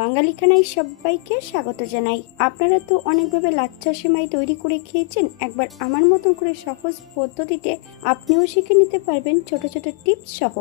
বাঙালি খানায় সবাইকে স্বাগত জানাই। আপনারা তো অনেকভাবে লাচ্ছা সেমাই তৈরি করে খেয়েছেন। একবার আমার মতন করে সহজ পদ্ধতিতে আপনিও শিখে নিতে পারবেন ছোট ছোট টিপস সহ।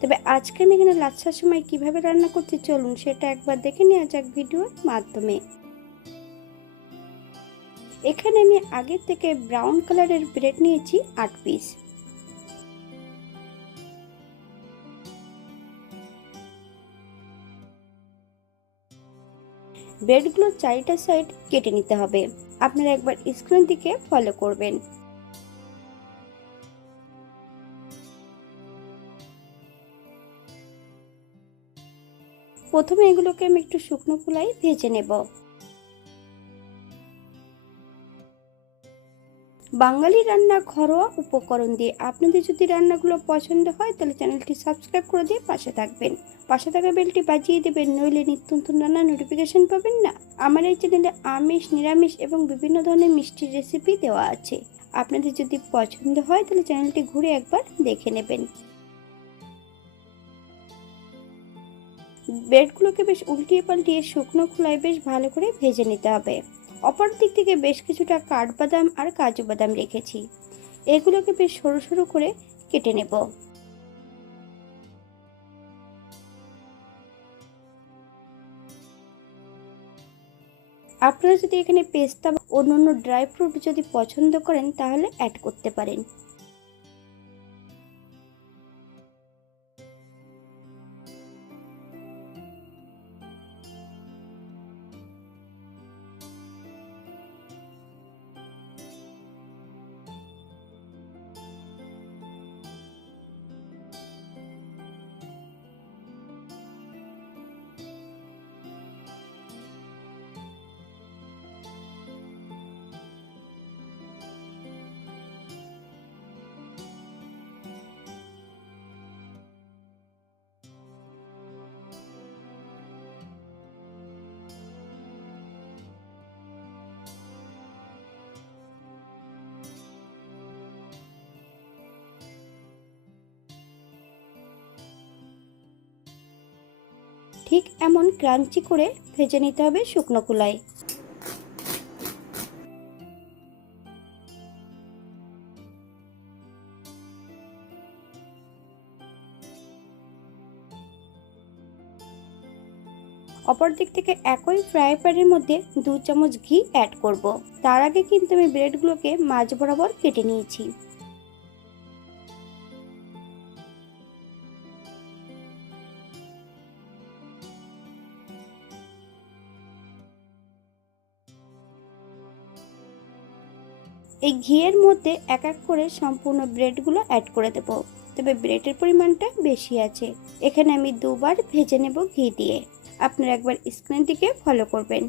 তবে আজকে আমি এখানে লাচ্ছা সেমাই কিভাবে রান্না করতে চলুন সেটা একবার দেখে নেওয়া যাক ভিডিওর মাধ্যমে। এখানে আমি আগের থেকে ব্রাউন কালারের ব্রেড নিয়েছি 8 পিস। ব্রেডগুলোর চারিটা সাইড কেটে নিতে হবে। আপনারা একবার স্ক্রিন দিকে ফলো করবেন। প্রথমে এগুলোকে আমি একটু শুকনো খোলায় ভেজে নেব। বাঙালি রান্না ঘরোয়া উপকরণ দিয়ে আপনাদের যদি রান্নাগুলো পছন্দ হয় তাহলে চ্যানেলটি সাবস্ক্রাইব করে দিয়ে পাশে থাকবেন। পাশে থাকা বেলটি বাজিয়ে দেবেন, নইলে নিত্য নতুন রান্নার নোটিফিকেশন পাবেন না। আমার এই চ্যানেলে আমিষ, নিরামিষ এবং বিভিন্ন ধরনের মিষ্টির রেসিপি দেওয়া আছে। আপনাদের যদি পছন্দ হয় তাহলে চ্যানেলটি ঘুরে একবার দেখে নেবেন। ব্রেডগুলোকে বেশ উল্টিয়ে পাল্টিয়ে শুকনো খোলায় বেশ ভালো করে ভেজে নিতে হবে। অপর দিক থেকে বেশ কিছুটা কাঠবাদাম আর কাজু বাদাম রেখেছি, এগুলোকে বেশ সরু সরু করে কেটে নেব। আপনারা যদি এখানে পেস্তা বা অন্যান্য ড্রাই ফ্রুট যদি পছন্দ করেন তাহলে অ্যাড করতে পারেন। ঠিক এমন ক্রাঞ্চি করে ভেজে নিতে হবে শুকনো খোলায়। অপর দিক থেকে একই ফ্রাই প্যানের মধ্যে 2 চামচ ঘি অ্যাড করব। তার আগে কিন্তু আমি ব্রেডগুলোকে মাঝ বরাবর কেটে নিয়েছি। এই ঘিয়ের মধ্যে এক এক করে সম্পূর্ণ ব্রেডগুলো অ্যাড করে দেব। তবে ব্রেডের পরিমাণটা বেশি আছে, এখানে আমি দুবার ভেজে নেব ঘি দিয়ে। আপনারা একবার স্ক্রিন দিকে ফলো করবেন।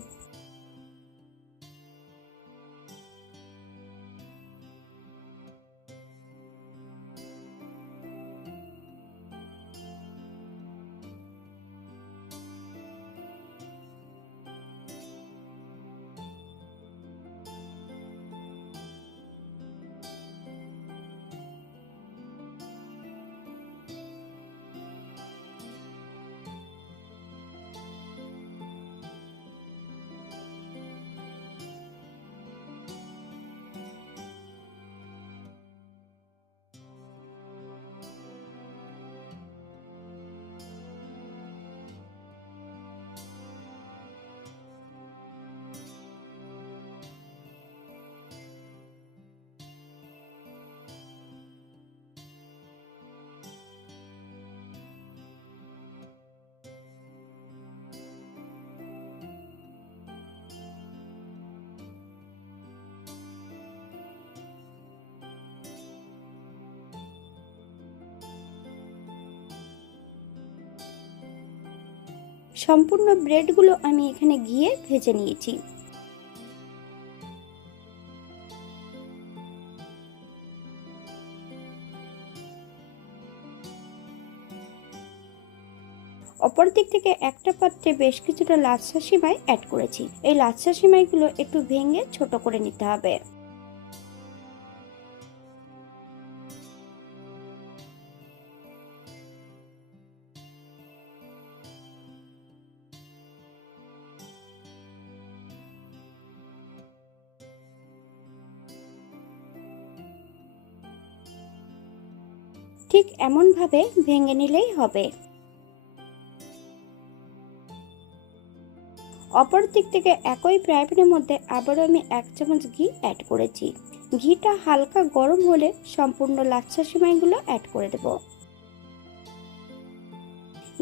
সম্পূর্ণ ব্রেডগুলো আমি এখানে ঘিয়ে ভেজে নিয়েছি। অপর দিক থেকে একটা পাত্রে বেশ কিছুটা লাচ্ছা সেমাই অ্যাড করেছি। এই লাচ্ছা সেমাইগুলো একটু ভেঙে ছোট করে নিতে হবে। ঠিক এমনভাবে ভেঙে নিলেই হবে। অপর দিক থেকে একই ফ্রাই প্যানের মধ্যে আবারও আমি 1 চামচ ঘি অ্যাড করেছি। ঘিটা হালকা গরম হলে সম্পূর্ণ লাচ্ছা সেমাইগুলো অ্যাড করে দেব।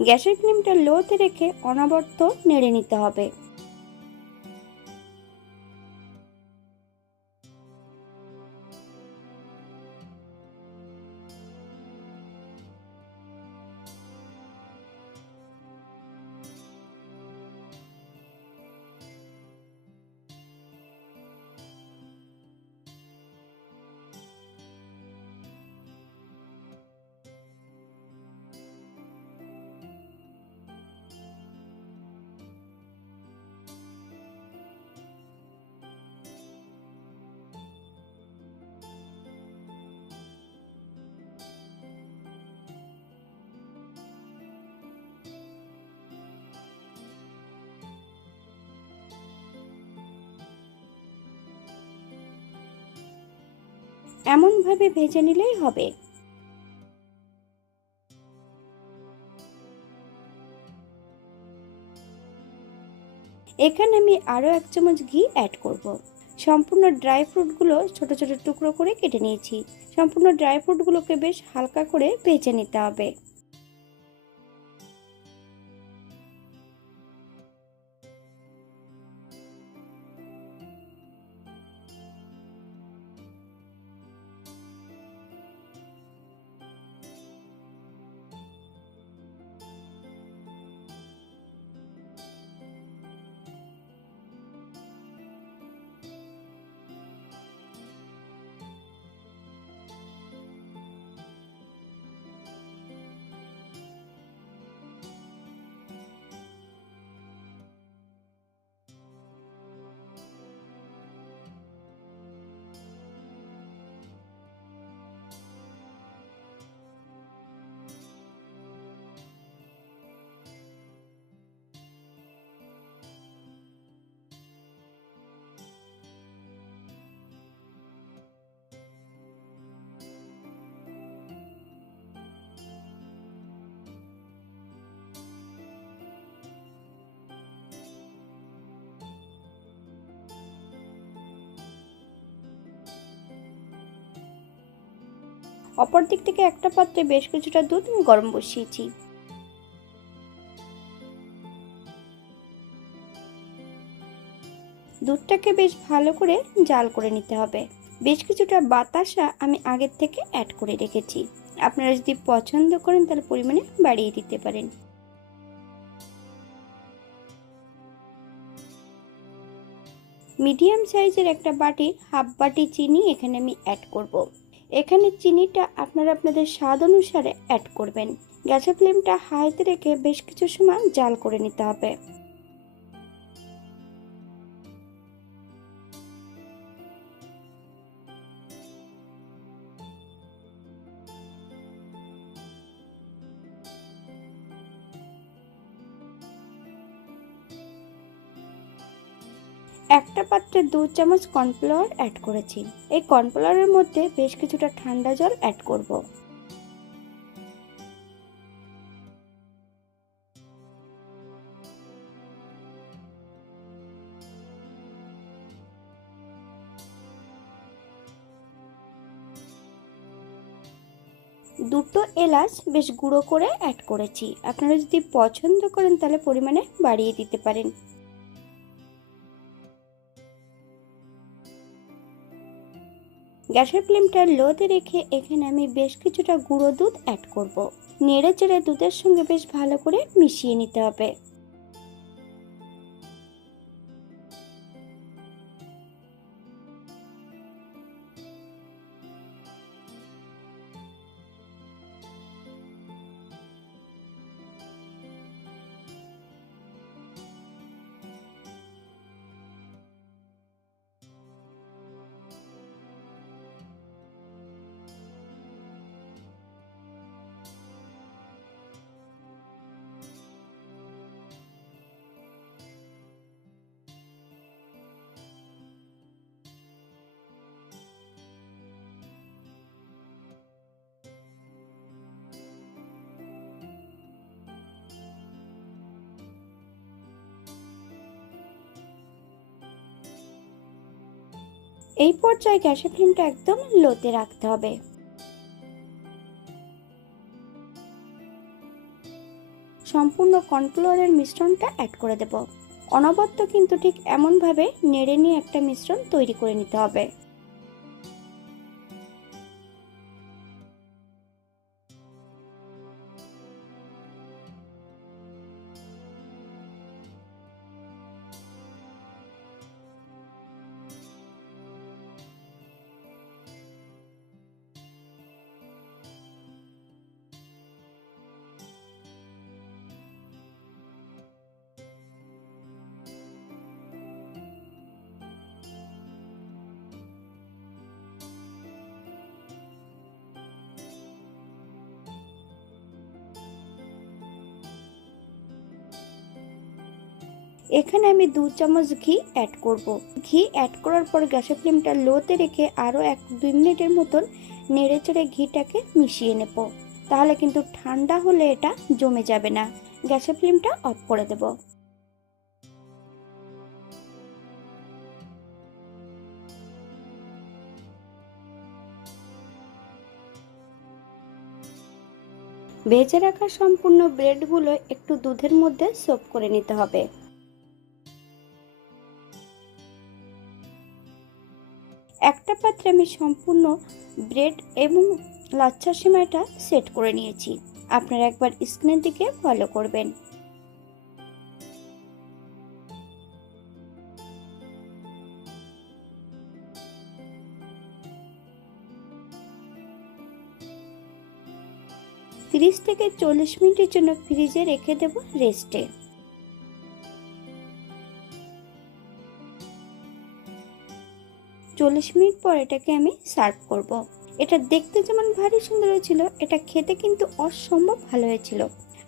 গ্যাসের ফ্লেমটা লোতে রেখে অনবরত নেড়ে নিতে হবে। এমনভাবে ভেজে নিলেই হবে। এখানে আমি আরও 1 চামচ ঘি অ্যাড করব। সম্পূর্ণ ড্রাই ফ্রুটগুলো ছোট ছোট টুকরো করে কেটে নিয়েছি। সম্পূর্ণ ড্রাই ফ্রুটগুলোকে বেশ হালকা করে ভেজে নিতে হবে। অপর দিক থেকে একটা পাত্রে বেশ কিছুটা দুধ গরম বসিয়েছি। দুধটাকে বেশ ভালো করে জাল করে নিতে হবে। বেশ কিছুটা বাতাসা আমি আগের থেকে অ্যাড করে রেখেছি। আপনারা যদি পছন্দ করেন তাহলে পরিমাণে বাড়িয়ে দিতে পারেন। মিডিয়াম সাইজের একটা বাটির হাফ বাটি চিনি এখানে আমি অ্যাড করব। এখানে চিনিটা আপনারা আপনাদের স্বাদ অনুসারে অ্যাড করবেন। গ্যাসের ফ্লেমটা হাইতে রেখে বেশ কিছু সময় জাল করে নিতে হবে। একটা পাত্রে 2 চামচ কর্নফ্লাওয়ার অ্যাড করেছি। এই কর্নফ্লাওয়ারের মধ্যে বেশ কিছুটা ঠান্ডা জল অ্যাড করব। দুটো এলাচ বেশ গুঁড়ো করে অ্যাড করেছি। আপনারা যদি পছন্দ করেন তাহলে পরিমাণে বাড়িয়ে দিতে পারেন। গ্যাসের ফ্লেমটা লোতে রেখে এখানে আমি বেশ কিছুটা গুঁড়ো দুধ অ্যাড করব। নেড়ে চেড়ে দুধের সঙ্গে বেশ ভালো করে মিশিয়ে নিতে হবে। এই পর্যায়ে গ্যাসের ফ্লেমটা একদম লোতে রাখতে হবে। সম্পূর্ণ কর্নফ্লাওয়ারের মিশ্রণটা অ্যাড করে দেব। অনবরত কিন্তু ঠিক এমনভাবে নেড়ে নিয়ে একটা মিশ্রণ তৈরি করে নিতে হবে। এখানে আমি 2 চামচ ঘি অ্যাড করব। ঘি অ্যাড করার পর গ্যাসের ফ্লেমটা লোতে রেখে আরও 1-2 মিনিটের মতন নেড়ে চেড়ে ঘিটাকে মিশিয়ে নেব। তাহলে কিন্তু ঠান্ডা হলে এটা জমে যাবে না। গ্যাসের ফ্লেমটা অফ করে দেব। ভেজে রাখা সম্পূর্ণ ব্রেডগুলো একটু দুধের মধ্যে সোক করে নিতে হবে। একটা পাত্রে আমি সম্পূর্ণ ব্রেড এবং লাচ্ছা সেমাইটা সেট করে নিয়েছি। আপনারা একবার স্ক্রিনের দিকে ফলো করবেন। ত্রিশ থেকে 40 মিনিটের জন্য ফ্রিজে রেখে দেব রেস্টে। 40 মিনিট পর এটাকে আমি সার্ভ করব। এটা দেখতে যেমন ভারী সুন্দর হয়েছিল, এটা খেতে কিন্তু অসম্ভব ভালো হয়েছিল।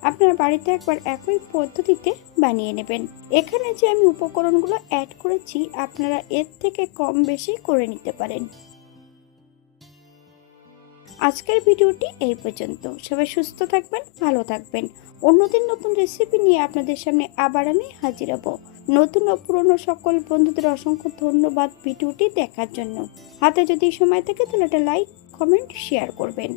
আপনারা বাড়িতে একবার একই পদ্ধতিতে বানিয়ে নেবেন। এখানে যে আমি উপকরণগুলো অ্যাড করেছি আপনারা এর থেকে কম বেশি করে নিতে পারেন। আজকের ভিডিওটি এই পর্যন্ত। সবাই সুস্থ থাকবেন, ভালো থাকবেন। অন্যদিন নতুন রেসিপি নিয়ে আপনাদের সামনে আবার আমি হাজির হব। নতুন ও পুরনো সকল বন্ধুদের অসংখ্য ধন্যবাদ ভিডিওটি দেখার জন্য। হাতে যদি সময় থাকে তাহলে একটা লাইক, কমেন্ট, শেয়ার করবেন।